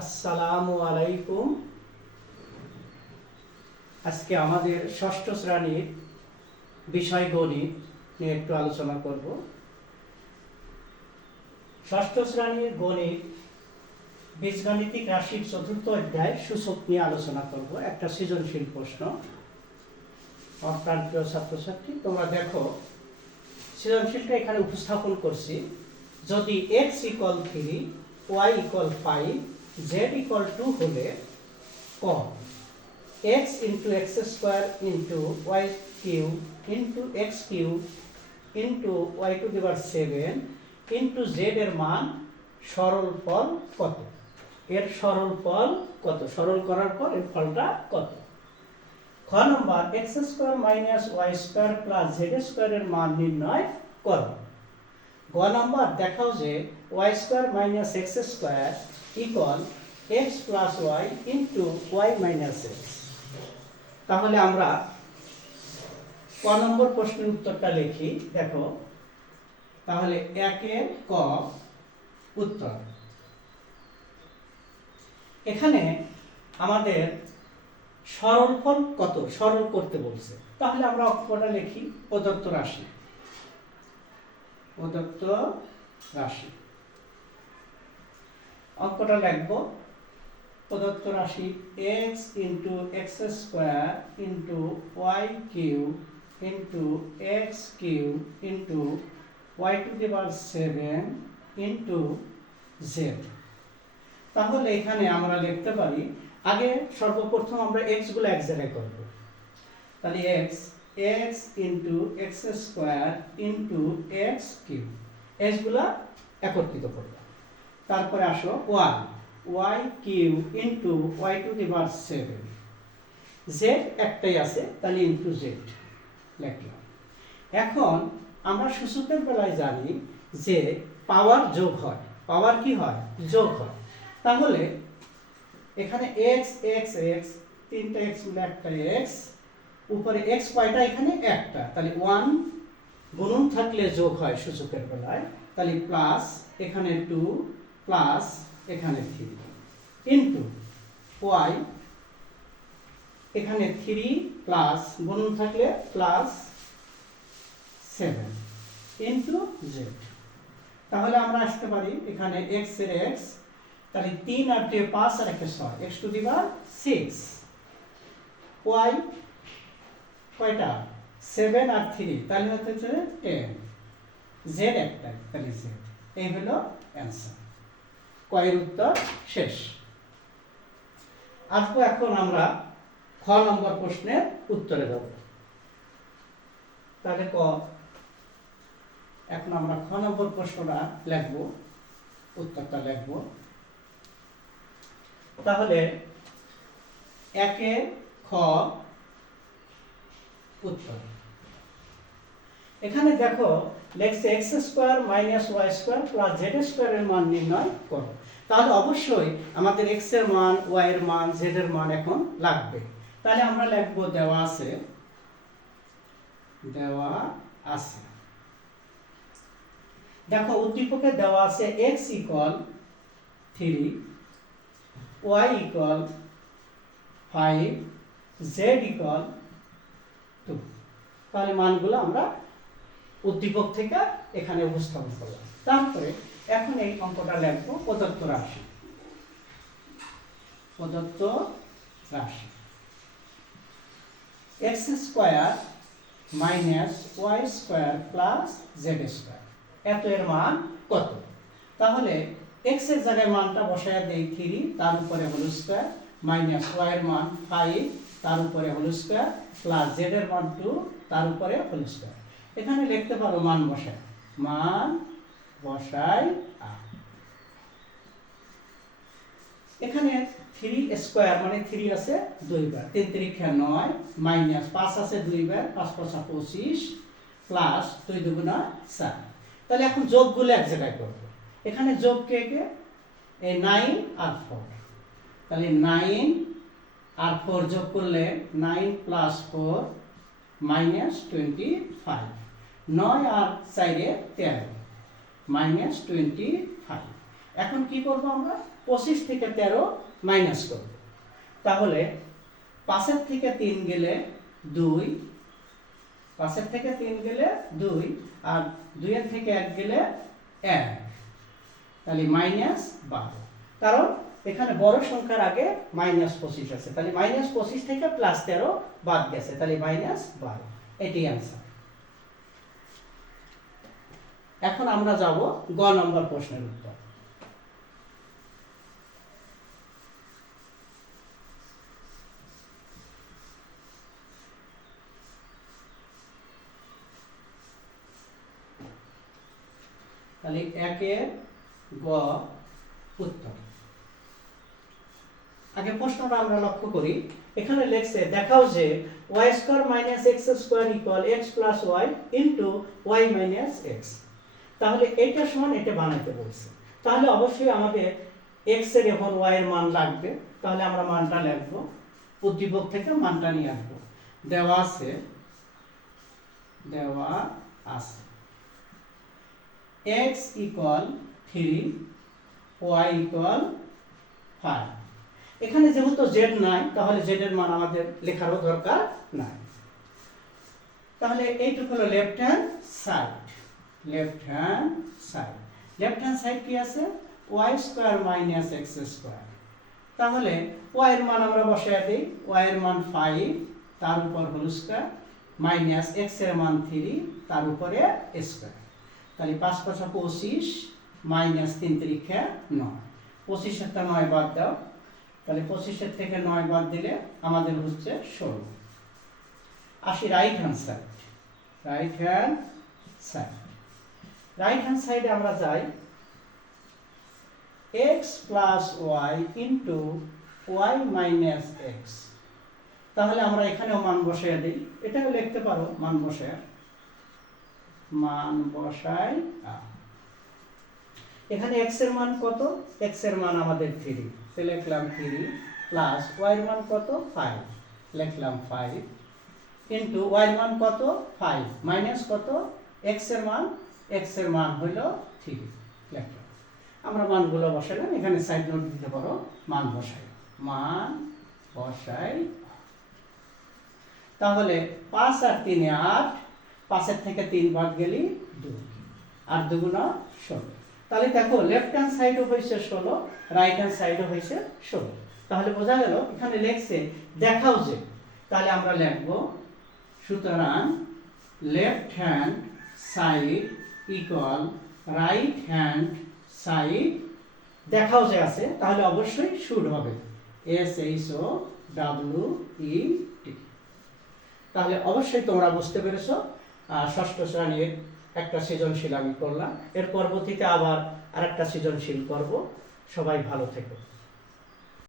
আসসালামু আলাইকুম। আজকে আমাদের ষষ্ঠ শ্রেণির বিষয় গণিত নিয়ে একটু আলোচনা করব। ষষ্ঠ শ্রেণির গণিত বীজগাণিতিক রাশির চতুর্থ অধ্যায় সূচক নিয়ে আলোচনা করব। একটা সৃজনশীল প্রশ্ন। আমার ছাত্রছাত্রী, তোমরা দেখো, সৃজনশীলটা এখানে উপস্থাপন করছি। যদি x equal three y equal five z equal two হলে ক x into x square into y cube into x cube into y to the power seven into z এর মান সরল ফল কত? এর সরল ফল কত? সরল করার পর এর ফলটা কত? খ নম্বর x square minus y square plus z স্কোয়ারের মান নির্ণয় করো। গ নম্বর, দেখাও যে y square minus x square equal x plus y into y minus x তাহলে আমরা ক নম্বর প্রশ্নের উত্তরটা লিখি। দেখো, তাহলে একের ক উত্তর। এখানে আমাদের সরলফল কত? সরল করতে বলছে। তাহলে আমরা অক্ষরটা লিখি। প্রদত্ত রাশি। প্রদত্ত রাশি। অঙ্কটা লিখব। প্রদত্ত রাশি x into x square into y cube into x cube into y to the power seven into z তাহলে এখানে আমরা লিখতে পারি, আগে সর্বপ্রথম আমরা এক্সগুলো এক জায়গায় করব। তাহলে x x into x square into x cube এক্সগুলা একত্রিত করব। তারপরে আসো, y. Y cube into y to the power seven. Z একটাই আছে, তাহলে ইন্টু জেড লিখলাম। এখন আমরা সূচকের বেলায় জানি যে পাওয়ার যোগ হয়। পাওয়ার কি হয়? যোগ হয়। তাহলে এখানে এক্স এক্স এক্স তিনটা এক্স মিলে একটা এক্স উপরে এক্স কয়টা? এখানে একটা। তাহলে ওয়ান গুণন থাকলে যোগ হয় সূচকের বেলায়। তাহলে প্লাস এখানে টু প্লাস এখানে থ্রি ইন্টু ওয়াই এখানে থ্রি প্লাস গুণন থাকলে প্লাস সেভেন ইন্টু জেড তাহলে আমরা আসতে পারি এখানে এক্সের এক্স তাহলে তিন আর দুই পাঁচ আর একে ছয়। X to the power six y কয়টা? সেভেন আর থ্রি তাহলে হচ্ছে টেন জেড একটা, তাহলে জেড এই হলো অ্যান্সার কয়ের উত্তর শেষ। আসব এখন আমরা খ নম্বর প্রশ্নের উত্তরে যাব। তাহলে ক, এখন আমরা খ নম্বর প্রশ্নটা লিখব, উত্তরটা লিখব। তাহলে একে খ উত্তর। এখানে দেখো লেখছে x square minus y square plus z স্কোয়ারের মান নির্ণয় করো। তাহলে অবশ্যই আমাদের এক্সের মান ওয়াই এর মান জেড এর মান এখন লাগবে। তাহলে আমরা লিখব দেওয়া আছে দেওয়া আছে। দেখো, উদ্দীপকে দেওয়া আছে x equal three y equal five z equal two তাহলে মানগুলো আমরা উদ্দীপক থেকে এখানে উপস্থাপন করলাম। তারপরে এখন এই অঙ্কটা লিখব প্রদত্ত রাশি। প্রদত্ত রাশি। X square minus y square plus z square. এত এর মান কত? তাহলে এক্সের জায়গায় মানটা বসায় দেই থ্রি, তার উপরে হোল স্কোয়ার, মাইনাস ওয়াই এর মান ফাইভ তার উপরে হোল স্কোয়ার, প্লাস জেড এর মান টু তার উপরে হোল স্কোয়ার। এখানে লিখতে পারো মান বসায় মান বসাই এখানে থ্রি স্কোয়ার মানে থ্রি আছে দুইবার। তিন তিরিক্ষা নয় মাইনাস পাঁচ আছে দুইবার, পাঁচ পাঁচা পঁচিশ প্লাস দুই দুগুণা চার। তাহলে এখন যোগগুলো এক জায়গায় করব। এখানে যোগ কে কে? এই নাইন আর ফোর তাহলে নাইন আর ফোর যোগ করলে nine plus four minus twenty five নয় আর চাইরে তেরো, মাইনাস টোয়েন্টি ফাইভ। এখন কি করব আমরা? পঁচিশ থেকে তেরো মাইনাস করব। তাহলে পাঁচের থেকে তিন গেলে দুই, পাঁচের থেকে তিন গেলে দুই, আর দুইয়ের থেকে এক গেলে এক, তাহলে মাইনাস বারো। কারণ এখানে বড় সংখ্যার আগে মাইনাস পঁচিশ আছে, তাহলে মাইনাস পঁচিশ থেকে প্লাস তেরো বাদ গেছে, তাহলে মাইনাস বারো। এটি অ্যান্সার এখন আমরা যাব গ নম্বর প্রশ্নের উত্তর। তাহলে একের গ উত্তর। আগে প্রশ্নটা আমরা লক্ষ্য করি। এখানে লেখছে, দেখাও যে y square minus x square equal x plus y into y minus x তাহলে এটা সমান এটা বানাতে বলছে। তাহলে অবশ্যই আমাদের এক্সের এখন ওয়াই এর মান লাগবে। তাহলে আমরা মানটা লিখব। উদ্দীপক থেকে মানটা নিয়ে আসব। দেওয়া আছে। দেওয়া আছে। X equal three y equal five এখানে যেহেতু জেড নাই, তাহলে জেড এর মান আমাদের লেখারও দরকার নাই। তাহলে এইটুকু হলো left hand side left hand side left hand side কি আছে? Y square minus x square তাহলে ওয়াই এর মান আমরা বসাই দিই। ওয়াই এর মান ফাইভ তার উপর হোল স্কোয়ার মাইনাস এক্সের মান থ্রি তার উপরে স্কোয়ার তাহলে পাঁচ পাঁচা পঁচিশ মাইনাস তিন তিরিখে নয়। পঁচিশেরটা নয় বাদ দাও। তাহলে পঁচিশের থেকে নয় বাদ দিলে আমাদের হচ্ছে ষোলো। আসি right hand side right hand side right hand সাইডে আমরা যাই। X plus y into y minus x তাহলে আমরা এখানেও মান বসাই দিই। এটাও লিখতে পারো, মান বসায় মান বসাই। এখানে x এর মান কত? X এর মান আমাদের 3 তো লিখলাম 3 প্লাস এর মান কত? 5 লিখলাম 5 ইনটু এর মান কত? 5 মাইনাস কত? X এর মান x এর মান হইল 3 লিখলাম আমরা মানগুলো বসালাম এখানে সাইড নোট দিতে পারো, মান বসাই। মান বসাই। তাহলে পাঁচ আর তিনে আট, পাঁচের থেকে তিন ভাগ গেলি দুই, আর দুগুণা ষোলো। তাহলে দেখো লেফট হ্যান্ড সাইডও হয়েছে ষোলো রাইট হ্যান্ড সাইডও হয়েছে ষোলো। তাহলে বোঝা গেল, এখানে লেখছে, দেখাও যে। তাহলে আমরা লিখব, সুতরাং left hand side equal right hand side দেখাও যে আছে, তাহলে অবশ্যই শুড হবে। S H O W E T তাহলে অবশ্যই তোমরা বুঝতে পেরেছ ষষ্ঠ শ্রেণির একটা সৃজনশীল আমি করলাম। এর পরবর্তীতে আবার আরেকটা সৃজনশীল করব। সবাই ভালো থেকো।